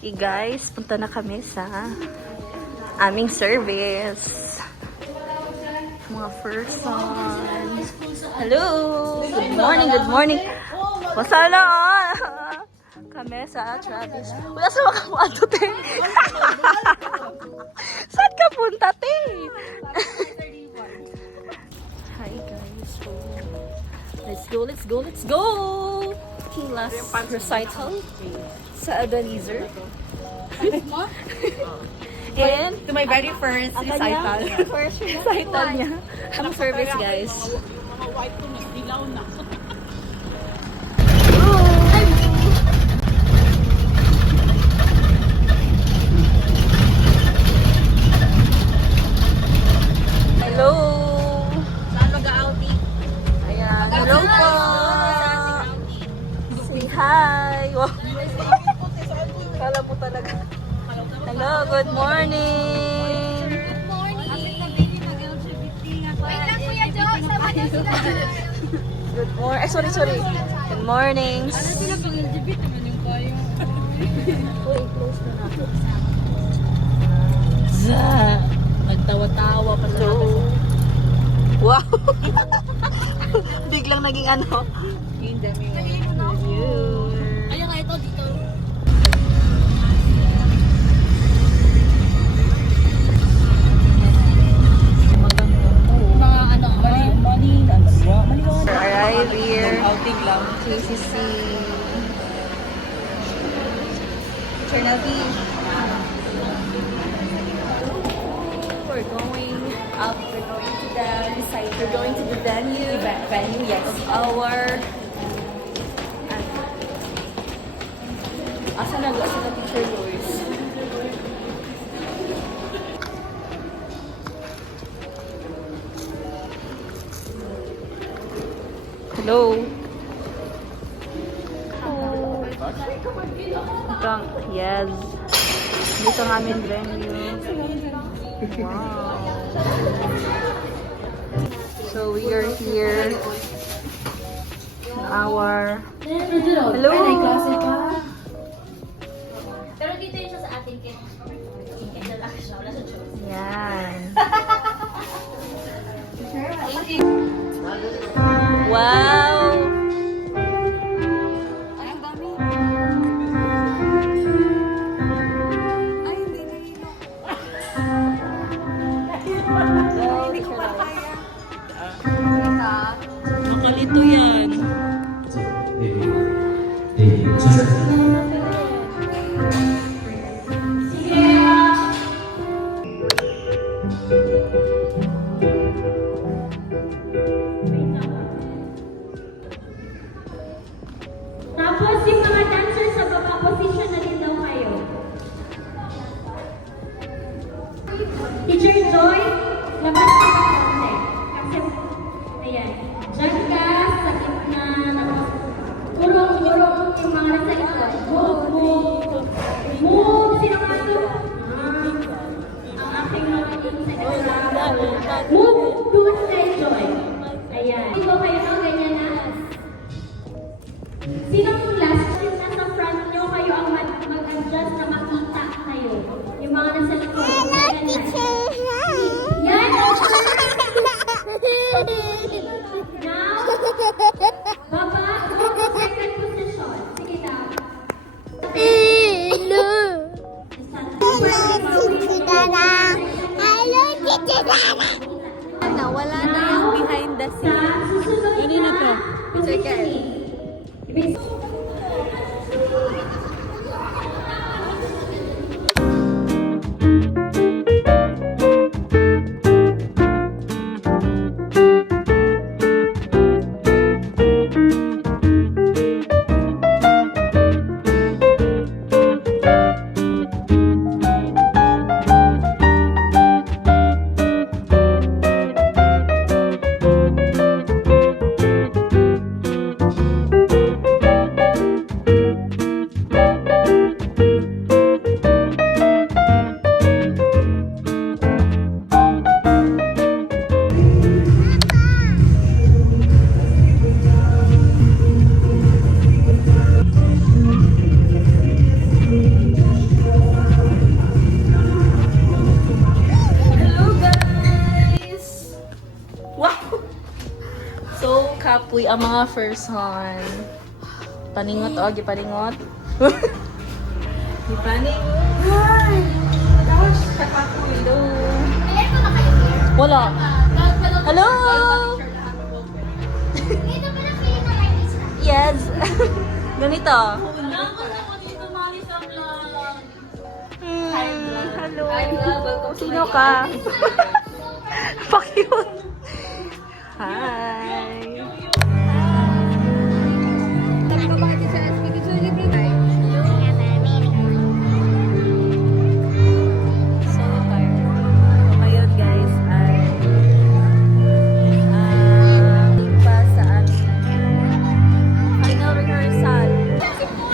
Okay guys, punta na kami sa aming service. Mga person. Hello! Good morning, good morning. Pasala kami sa Travis. Wala sa makakuha te. Saan ka punta te? Hi guys. Let's go, let's go, let's go! Okay, last recital sa Ebenezer. And To my very first recital. First recital niya. Ang service guys. Mga white to mas dilaw na. Hello! Saan mag-outing? Ayan. Hello po! Say hi! Wow. Kala mo talaga. Hello, good morning! Wait lang Kuya Joe, sama niyo sila. Good morning. Sorry. Good morning. Uy, close na natin. Nagtawa-tawa pa sa Hello. Wow! Biglang naging ano. Yung dami Ayun nga ito dito. Mga ano, money, Arrive here. outing lang. KCC. Chernavi. We're going up. We're going to the site. We're going to the venue. Venue, yes. Of our... Asa na go? Asa na teacher Lois? Hello. Itang, yes. Dito ang aming venue. Wow. So we are here in our... Hello. Pero dito yun siya sa ating kit. Introduction. Wala sa choice. Yan. Wow! Ay, ang dami. Hindi ko pa kaya. Makalito yan. Tapos yung mga dancers sa baba, position na din daw kayo. Teacher Joy, labas ka ng konti. Kasi, ayan, dyan ka sa gitna ng urong-urong yung mga nasa likod. Move. Sino nga to? Ang aking magiging secretary. Move doon kay Joy. Ayan. Ikaw kayo ng ganyan na. Sinong last yung nasa front nyo, kayo ang mag-adjust na makita kayo. Yung mga nasa likod. Yan! Now, baba, go to second position. Sige na. Wala na yung behind the scenes. Ano na to? Uy, ang mga first son. Paningot o, gipaningot. Gipaningot. Ay! Gosh, kakakuy do. Ito na kayo here. Wala. Hello! Ito pa na feeling na like this na. Yes. Ganito. Hello. Sino ka? Pa-cute. Hi. So tired. Ngayon guys ay pa sa final rehearsal.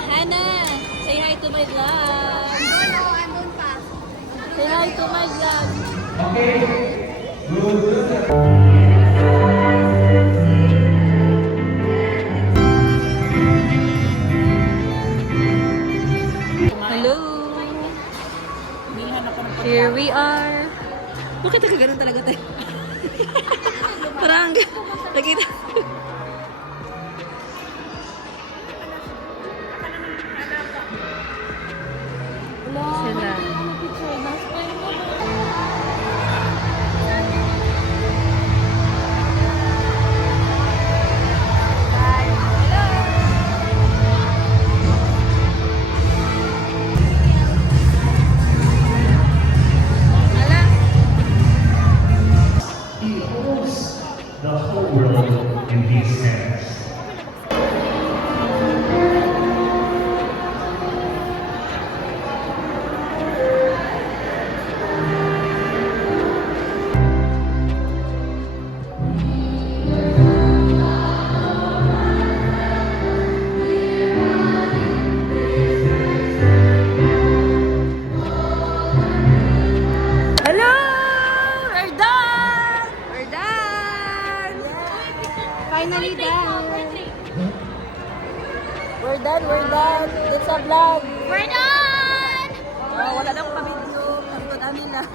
Hannah, say hi to my vlog. Say hi to my vlog. Hello. Here we are. Bakit nakaganon talaga tayo? Parang nakita. Sila. He holds the whole world in his hands. Hello! We're done! We're done! Finally done! We're done, we're done! It's a vlog! We're done! Oh, wala na akong pa-video. Kapag amin lang.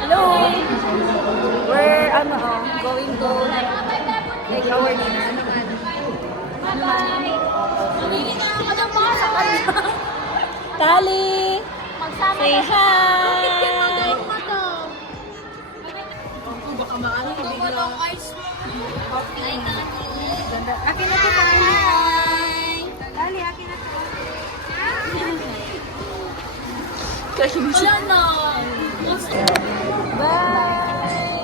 Hello! We're, going to take our dinner. Bye-bye! Mamili na ako ng basa ka rin. Tali! Magsama Say na. hi! Tumulong ice cream. Akin na kita. Hi! Tali, akin na kita. Wala na. Bye!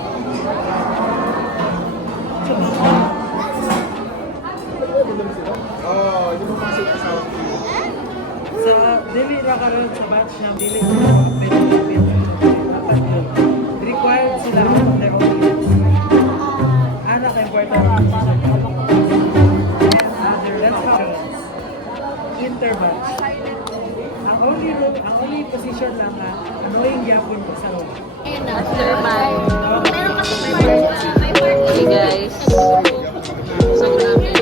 Sa dili ra karon sa batch na dili dapat yun. Required sila on their own use. Ana ka important that's balance. Interbatch. Ang only position lang na annoying yapon ko sa loob. After man. Meron kasi may party. Hey guys. So namin.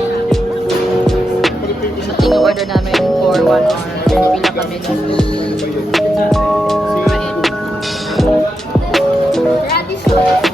Sa order namin for 1 hour. Pila kami ng Radish.